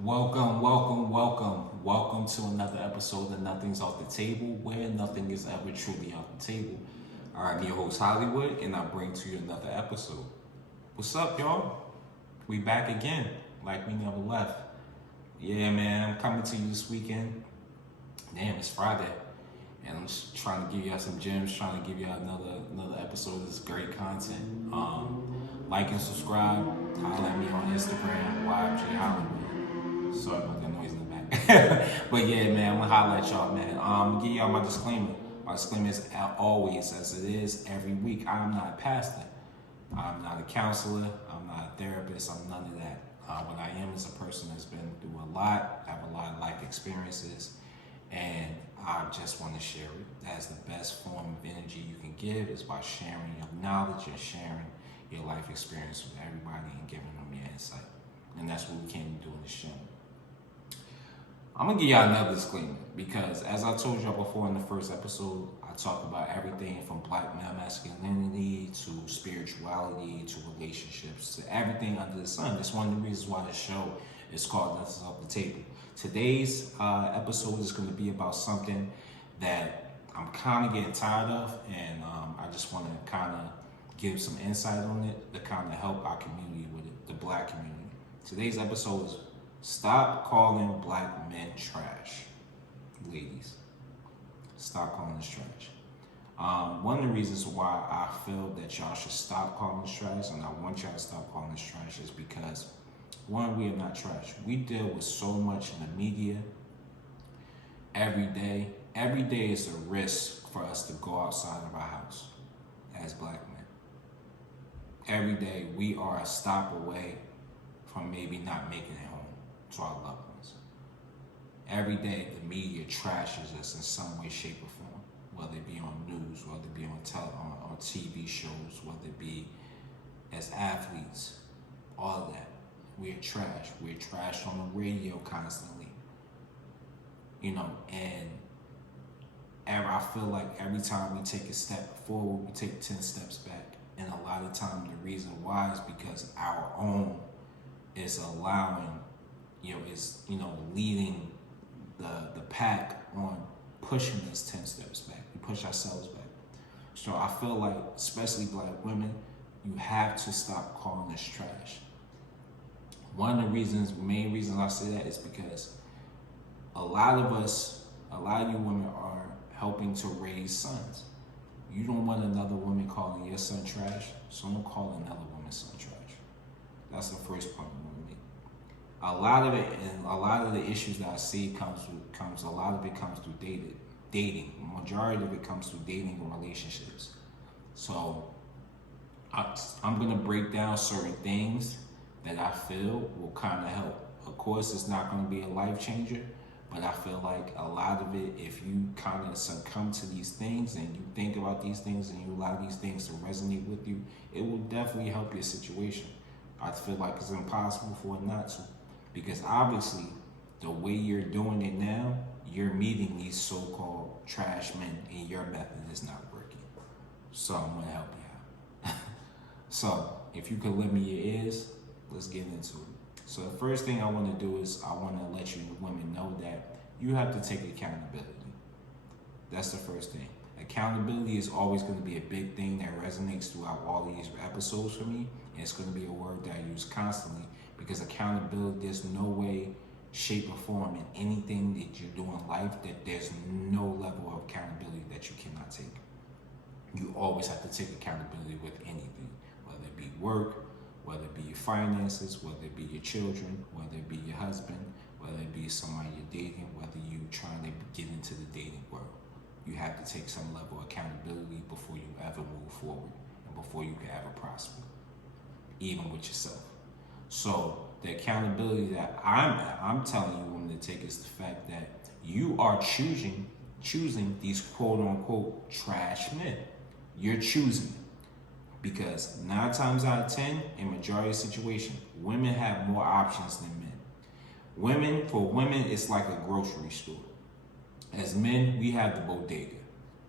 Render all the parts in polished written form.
Welcome to another episode of Nothing's Off the Table, where nothing is ever truly off the table. I'm your host, Hollywood, and I bring to you another episode. What's up, y'all? We back again, like we never left. Yeah, man, I'm coming to you this weekend. Damn, it's Friday. And I'm just trying to give y'all some gems, trying to give y'all another episode of this great content. Like and subscribe. Holler at me on Instagram, YFJ Hollywood. Sorry about that noise in the back. But yeah, man, I'm gonna holler at y'all, man. I'm gonna give y'all my disclaimer. My disclaimer is always, as it is every week, I'm not a pastor. I'm not a counselor. I'm not a therapist. I'm none of that. What I am is a person that's been through a lot, have a lot of life experiences, and I just want to share it as the best form of energy you can give is by sharing your knowledge and sharing your life experience with everybody and giving them your insight. And that's what we can do in the show. I'm gonna give y'all another disclaimer because, as I told y'all before in the first episode, I talk about everything from black male masculinity to spirituality to relationships to everything under the sun. That's one of the reasons why the show is called Nothing's Off the Table. Today's episode is going to be about something that I'm kind of getting tired of, and I just want to kind of give some insight on it to kind of help our community with it, the black community. Today's episode is stop calling black men trash. Ladies, stop calling us trash. One of the reasons why I feel that y'all should stop calling us trash, and I want y'all to stop calling us trash, is because one, we are not trash. We deal with so much in the media every day. Every day is a risk for us to go outside of our house as black men. Every day we are a stop away from maybe not making it home to our loved ones. Every day the media trashes us in some way, shape, or form, whether it be on news, whether it be on TV shows, whether it be as athletes, all of that. We're trash. We're trash on the radio constantly. And I feel like every time we take a step forward, we take 10 steps back. And a lot of times the reason why is because our own is allowing, leading the pack on pushing us 10 steps back. We push ourselves back. So I feel like, especially black women, you have to stop calling us trash. One of the main reasons I say that is because a lot of you women are helping to raise sons. You don't want another woman calling your son trash, so don't call another woman's son trash. That's the first point I'm gonna make. A lot of the issues that I see a lot of it comes through dating. The majority of it comes through dating and relationships. So I'm gonna break down certain things that I feel will kind of help. Of course, it's not going to be a life changer, but I feel like a lot of it, if you kind of succumb to these things and you think about these things and you allow these things to resonate with you, it will definitely help your situation. I feel like it's impossible for it not to, because obviously the way you're doing it now, you're meeting these so-called trash men and your method is not working. So I'm going to help you out. So if you could lend me your ears, let's get into it. So the first thing I want to do is I want to let you women know that you have to take accountability. That's the first thing. Accountability is always going to be a big thing that resonates throughout all these episodes for me. And it's going to be a word that I use constantly because accountability, there's no way, shape, or form in anything that you do in life that there's no level of accountability that you cannot take. You always have to take accountability with anything, whether it be work, whether it be your finances, whether it be your children, whether it be your husband, whether it be somebody you're dating, whether you're trying to get into the dating world. You have to take some level of accountability before you ever move forward and before you can ever prosper, even with yourself. So the accountability that I'm telling you women to take is the fact that you are choosing these quote unquote trash men. You're choosing. Because 9 times out of 10, in majority of situations, women have more options than men. For women, it's like a grocery store. As men, we have the bodega.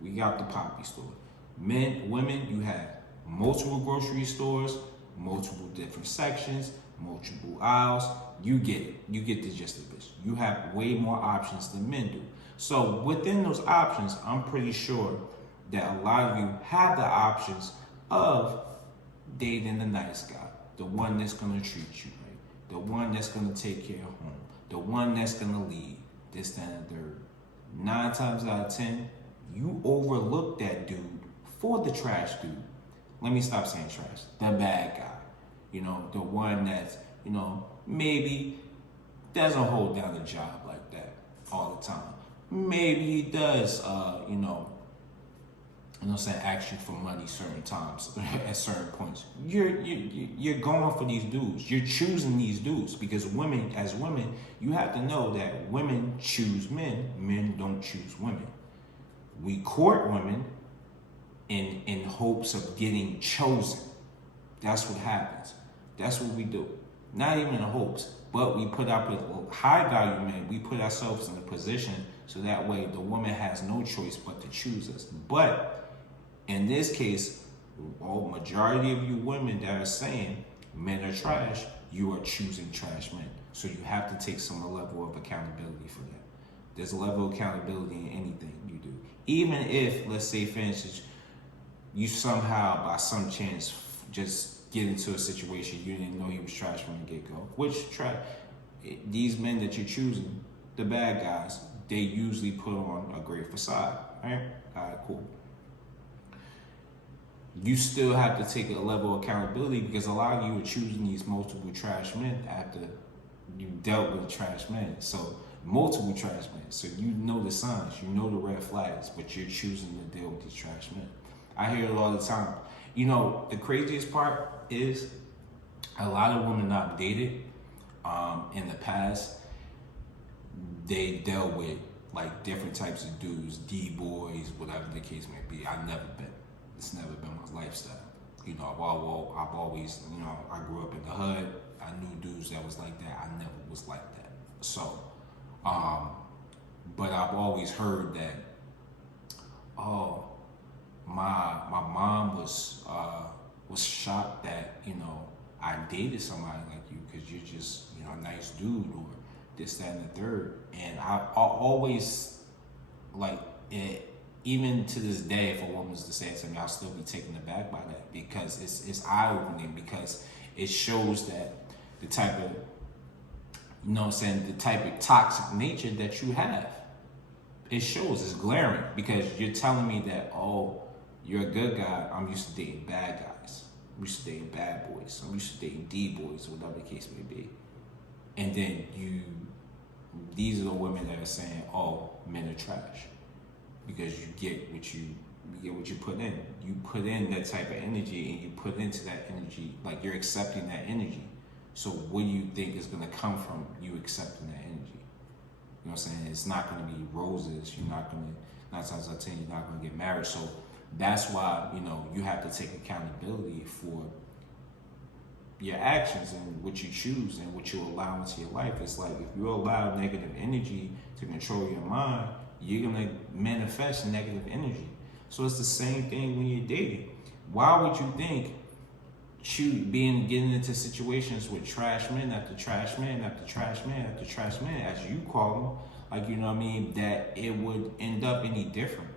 We got the poppy store. Women, you have multiple grocery stores, multiple different sections, multiple aisles. You get it. You get the gist of this. You have way more options than men do. So within those options, I'm pretty sure that a lot of you have the options of dating the nice guy, the one that's gonna treat you right, the one that's gonna take care of home, the one that's gonna lead, this, that, and the third. 9 times out of 10, you overlook that dude for the trash dude. Let me stop saying trash. The bad guy. You know, the one that's, you know, maybe doesn't hold down a job like that all the time. Maybe he does, you know what I'm saying, ask you for money certain times at certain points. You're going for these dudes. You're choosing these dudes because women, as women, you have to know that women choose men. Men don't choose women. We court women in hopes of getting chosen. That's what happens. That's what we do. Not even in hopes, but we put up with high value men. We put ourselves in a position so that way the woman has no choice but to choose us. But in this case, majority of you women that are saying men are trash, you are choosing trash men. So you have to take some level of accountability for that. There's a level of accountability in anything you do. Even if, let's say, for instance, you somehow, by some chance, just get into a situation you didn't know he was trash from the get-go. Which these men that you're choosing, the bad guys, they usually put on a great facade, right? All right, cool. You still have to take a level of accountability because a lot of you are choosing these multiple trash men after you dealt with trash men. So multiple trash men. So you know the signs, you know the red flags, but you're choosing to deal with these trash men. I hear it all the time. You know, the craziest part is a lot of women I've dated in the past, they dealt with like different types of dudes, D-boys, whatever the case may be. I've never been. It's never been my lifestyle. You know, I've always, you know, I grew up in the hood. I knew dudes that was like that. I never was like that. So, but I've always heard that, oh, my mom was shocked that, you know, I dated somebody like you because you're just, you know, a nice dude or this, that, and the third. And I always, like, even to this day, if a woman's to say it to me, I'll still be taken aback by that because it's eye-opening because it shows that the type of, you know what I'm saying, the type of toxic nature that you have. It shows, it's glaring because you're telling me that, oh, you're a good guy, I'm used to dating bad guys. I'm used to dating bad boys. I'm used to dating D-boys, whatever the case may be. And then these are the women that are saying, oh, men are trash. Because you get what you put in. You put in that type of energy and you put into that energy, like you're accepting that energy. So what do you think is gonna come from you accepting that energy? You know what I'm saying? It's not gonna be roses. You're not gonna, 9 times out of 10, you're not gonna get married. So that's why, you know, you have to take accountability for your actions and what you choose and what you allow into your life. It's like if you allow negative energy to control your mind, you're gonna manifest negative energy. So it's the same thing when you're dating. Why would you think getting into situations with trash men after trash man after trash man after trash man, as you call them, like, you know what I mean, that it would end up any different?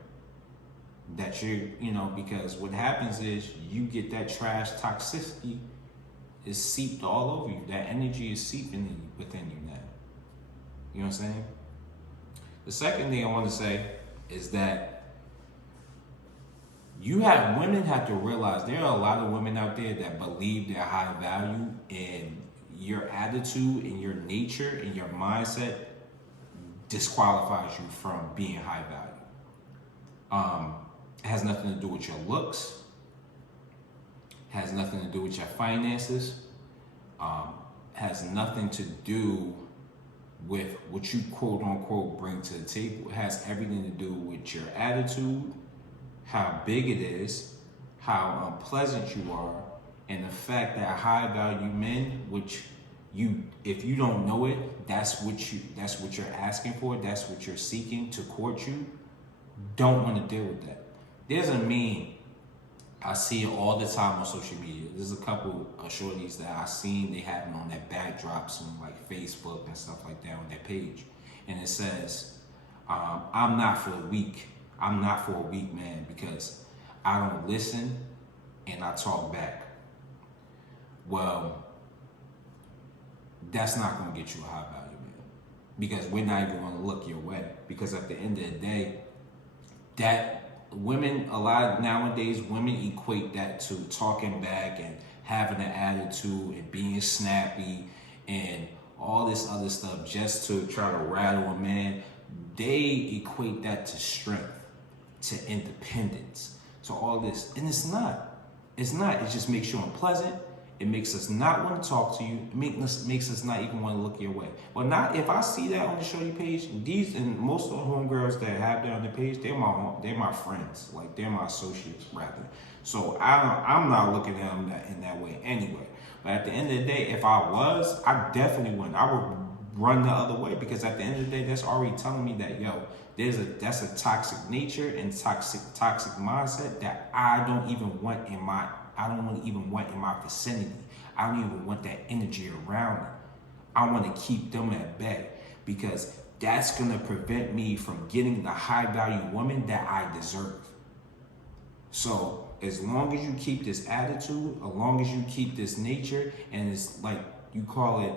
That you know, because what happens is you get that trash toxicity is seeped all over you. That energy is seeping within you now. You know what I'm saying? The second thing I want to say is that women have to realize there are a lot of women out there that believe they're high value, and your attitude and your nature and your mindset disqualifies you from being high value. It has nothing to do with your looks, has nothing to do with your finances, has nothing to do with what you quote unquote bring to the table. It has everything to do with your attitude, how big it is, how unpleasant you are, and the fact that high value men, which if you don't know it, that's what you're asking for, that's what you're seeking to court you, don't want to deal with that. There's a meme I see it all the time on social media. There's a couple of shorties that I seen, they have them on their backdrops on like Facebook and stuff like that on their page. And it says, I'm not for the weak. I'm not for a weak man because I don't listen and I talk back. Well, that's not going to get you a high value man because we're not even going to look your way. Because at the end of the day, that women, a lot nowadays, women equate that to talking back and having an attitude and being snappy and all this other stuff just to try to rattle a man. They equate that to strength, to independence, to all this. And it's not. It's not. It just makes you unpleasant. It makes us not want to talk to you. It makes us not even want to look your way. Well, not if I see that on the shorty page. These and most of the homegirls that have that on the page, they're my friends. Like they're my associates rather. So I'm not looking at them in that way anyway. But at the end of the day, if I was, I definitely wouldn't. I would run the other way because at the end of the day, that's already telling me that that's a toxic nature and toxic mindset that I don't even want in my vicinity. I don't even want that energy around me. I want to keep them at bay because that's going to prevent me from getting the high value woman that I deserve. So as long as you keep this attitude, as long as you keep this nature, and it's like you call it,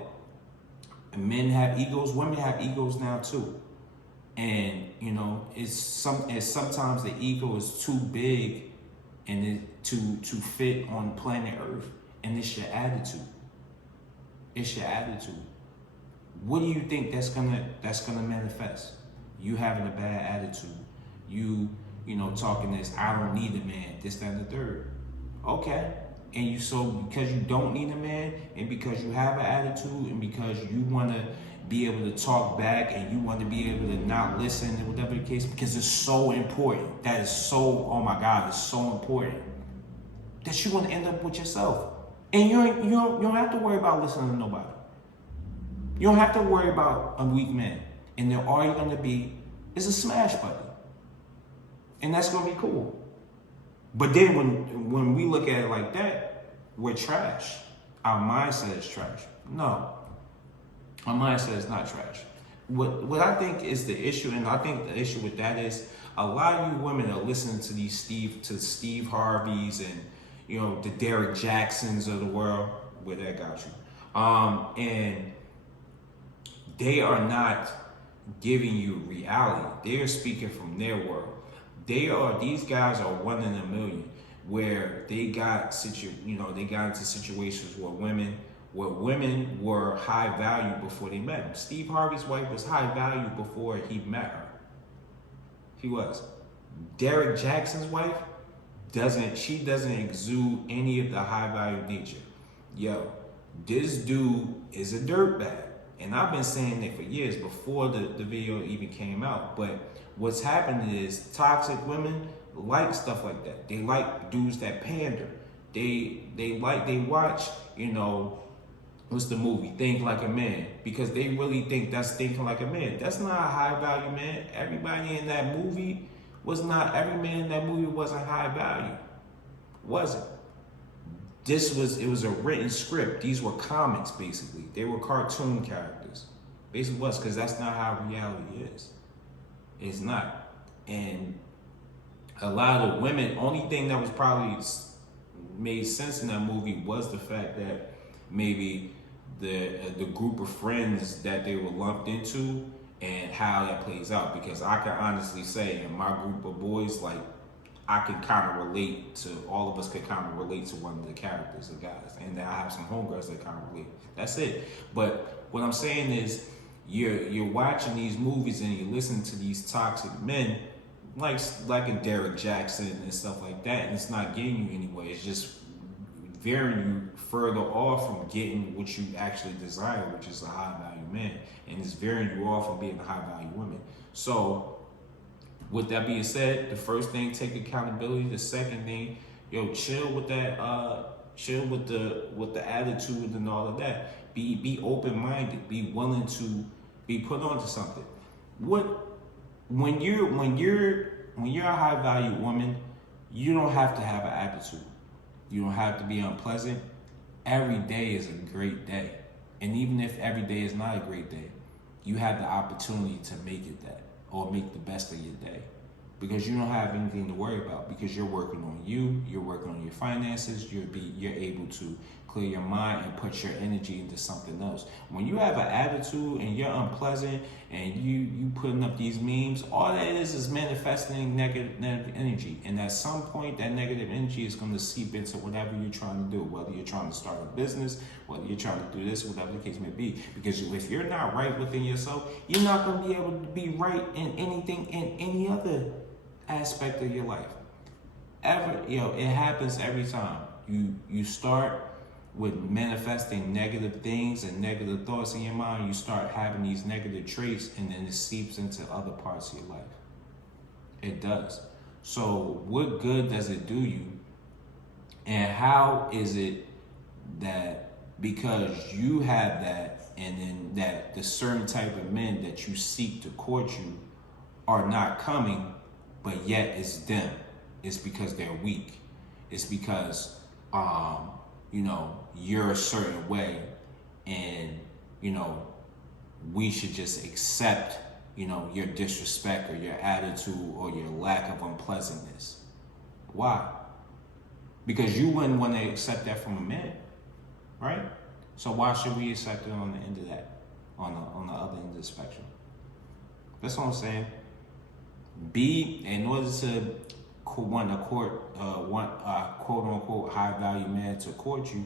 men have egos, women have egos now too. And it's sometimes the ego is too big and to fit on planet Earth, and it's your attitude. It's your attitude. What do you think that's gonna manifest? You having a bad attitude. You talking this, I don't need a man, this, that, and the third. Okay. And because you don't need a man, and because you have an attitude, and because you want to be able to talk back, and you want to be able to not listen, and whatever the case, because it's so important. That is so, oh my God, it's so important that you want to end up with yourself. And you don't have to worry about listening to nobody. You don't have to worry about a weak man. And then all you're going to be is a smash buddy. And that's going to be cool. But then when we look at it like that, we're trash. Our mindset is trash. No, our mindset is not trash. What I think is the issue, and I think the issue with that is a lot of you women are listening to these Steve Harveys and the Derek Jacksons of the world, where that got you, and they are not giving you reality. They are speaking from their world. These guys are 1 in a million, where they got into situations where women were high value before they met him. Steve Harvey's wife was high value before he met her. He was. Derek Jackson's wife doesn't exude any of the high value nature. Yo, this dude is a dirtbag. And I've been saying it for years before the video even came out. But what's happening is toxic women like stuff like that. They like dudes that pander. They watch, what's the movie? Think Like a Man. Because they really think that's thinking like a man. That's not a high value man. Every man in that movie wasn't high value. Wasn't. It was a written script. These were comics, basically. They were cartoon characters. Basically was, because that's not how reality is. It's not. And a lot of the women, only thing that was probably made sense in that movie was the fact that maybe the group of friends that they were lumped into and how that plays out. Because I can honestly say in my group of boys, like, I can kind of relate to, all of us could kind of relate to one of the characters of guys. And then I have some homegirls that kind of relate. That's it. But what I'm saying is, you're watching these movies and you're listening to these toxic men, like a Derek Jackson and stuff like that, and it's not getting you anywhere. It's just veering you further off from getting what you actually desire, which is a high value man. And it's veering you off from being a high value woman. So, with that being said, the first thing, take accountability. The second thing, chill with that. Chill with the attitude and all of that. Be open-minded. Be willing to be put onto something. When you're a high-value woman, You don't have to have an attitude. You don't have to be unpleasant. Every day is a great day. And even if every day is not a great day, you have the opportunity to make it that, or make the best of your day. Because you don't have anything to worry about, because you're working on you, you're working on your finances, you're able to clear your mind and put your energy into something else. When you have an attitude and you're unpleasant and you putting up these memes, all that is manifesting negative energy. And at some point, that negative energy is going to seep into whatever you're trying to do, whether you're trying to start a business, whether you're trying to do this, whatever the case may be. Because if you're not right within yourself, you're not going to be able to be right in anything, in any other aspect of your life. It happens every time. You start with manifesting negative things and negative thoughts in your mind. You start having these negative traits, and then it seeps into other parts of your life. It does. So what good does it do you? And how is it that because you have that, and then that the certain type of men that you seek to court you are not coming, but yet it's them? It's because they're weak. It's because you're a certain way, and we should just accept your disrespect or your attitude or your lack of unpleasantness. Why? Because you wouldn't want to accept that from a man, right? So why should we accept it on the end of that, on the other end of the spectrum? That's what I'm saying. In order to want a quote unquote high value man to court you,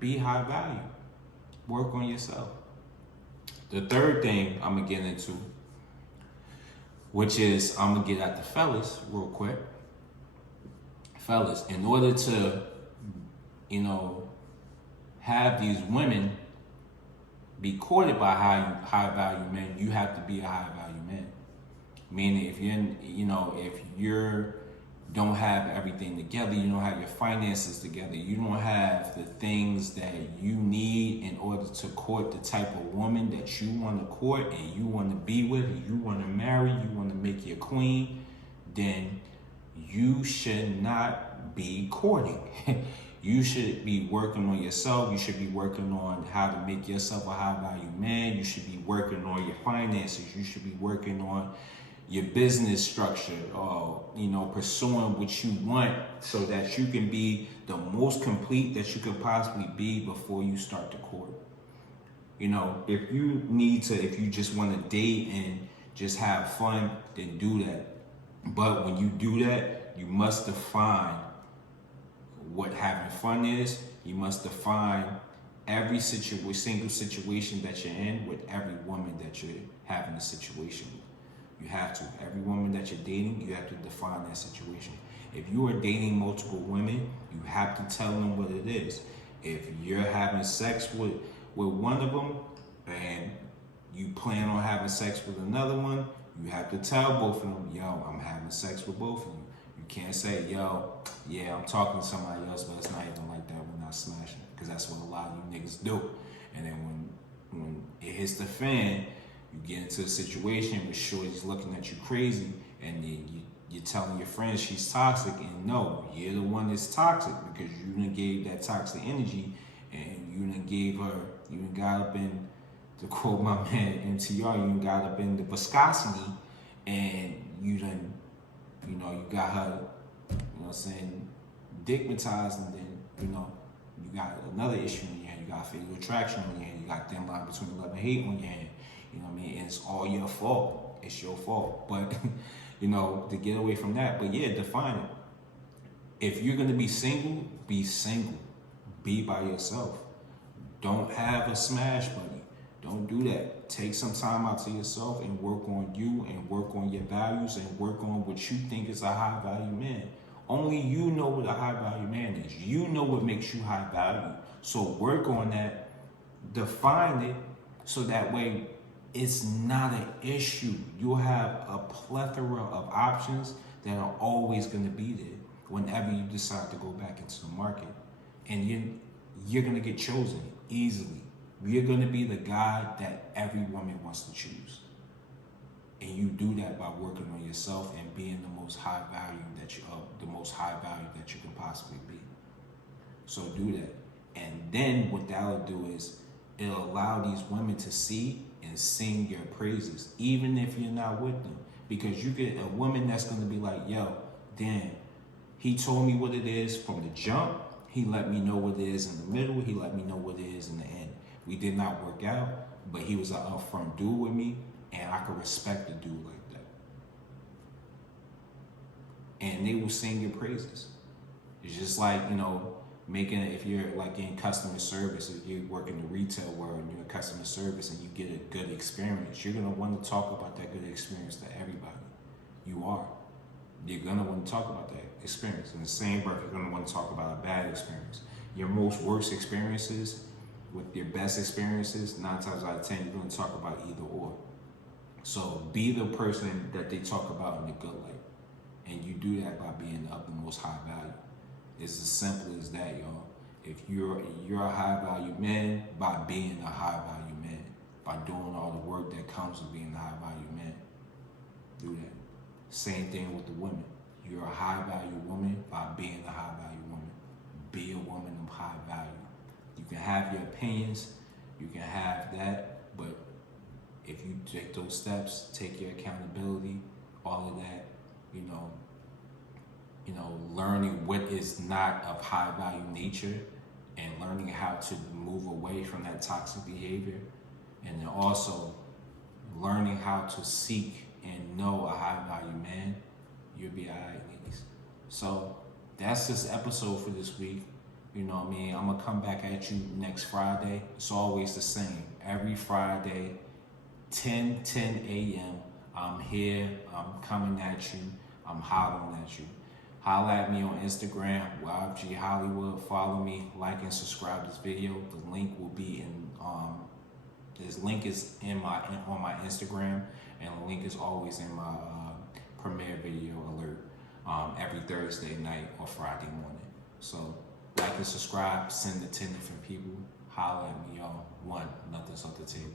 be high value. Work on yourself. The third thing I'm gonna get into, which is I'm gonna get at the fellas real quick. Fellas, in order to, have these women be courted by high value men, you have to be a high value man. Meaning, if you don't have everything together, you don't have your finances together, you don't have the things that you need in order to court the type of woman that you want to court and you want to be with, and you want to marry, you want to make your queen, then you should not be courting. You should be working on yourself. You should be working on how to make yourself a high value man. You should be working on your finances. You should be working on your business structure, or pursuing what you want so that you can be the most complete that you could possibly be before you start to court. If you just want to date and just have fun, then do that. But when you do that, you must define what having fun is. You must define every single situation that you're in with every woman that you're having a situation with. You have to. Every woman that you're dating, you have to define that situation. If you are dating multiple women, you have to tell them what it is. If you're having sex with one of them and you plan on having sex with another one, you have to tell both of them, yo, I'm having sex with both of you. You can't say, yo, yeah, I'm talking to somebody else, but it's not even like that. We're not smashing. Because that's what a lot of you niggas do. And then when it hits the fan, you get into a situation where shorty's looking at you crazy, and then you're telling your friends she's toxic, and no, you're the one that's toxic because you done gave that toxic energy, and you done got up in, to quote my man MTR, you done got up in the viscosity, and you got her, digmatized, and then, you got another issue in your hand, you got fatal attraction on your hand, you got thin line between love and hate on your hand. And it's all your fault. It's your fault. But, to get away from that. But yeah, define it. If you're going to be single, be single. Be by yourself. Don't have a smash buddy. Don't do that. Take some time out to yourself and work on you and work on your values and work on what you think is a high value man. Only you know what a high value man is. You know what makes you high value. So work on that. Define it so that way it's not an issue. You'll have a plethora of options that are always going to be there whenever you decide to go back into the market. And you're going to get chosen easily. You're going to be the guy that every woman wants to choose. And you do that by working on yourself and being the most high value that you can possibly be. So do that. And then what that'll do is it'll allow these women to see and sing your praises, even if you're not with them. Because you get a woman that's gonna be like, yo, damn, he told me what it is from the jump. He let me know what it is in the middle. He let me know what it is in the end. We did not work out, but he was an upfront dude with me, and I could respect a dude like that. And they will sing your praises. It's just like, if you're like in customer service, if you work in the retail world and you're in customer service and you get a good experience, you're gonna want to talk about that good experience to everybody. You are. You're gonna want to talk about that experience. In the same breath, you're gonna want to talk about a bad experience. Your most worst experiences with your best experiences, 9 times out of 10, you're gonna talk about either or. So be the person that they talk about in the good light. And you do that by being of the most high value. It's as simple as that, y'all. If you're a high value man, by being a high value man, by doing all the work that comes with being a high value man, do that. Same thing with the women. You're a high value woman by being a high value woman. Be a woman of high value. You can have your opinions, you can have that, but if you take those steps, take your accountability, all of that, learning what is not of high value nature and learning how to move away from that toxic behavior, and then also learning how to seek and know a high value man, you'll be all right, ladies. So that's this episode for this week. I'm gonna come back at you next Friday. It's always the same. Every Friday, 10 a.m. I'm here. I'm coming at you. I'm hollering at you. Holla at me on Instagram, YFG Hollywood. Follow me, like and subscribe to this video. The link will be in. This link is on my Instagram, and the link is always in my premiere video alert every Thursday night or Friday morning. So like and subscribe. Send it to 10 different people. Holla at me, y'all. Nothing's off the table.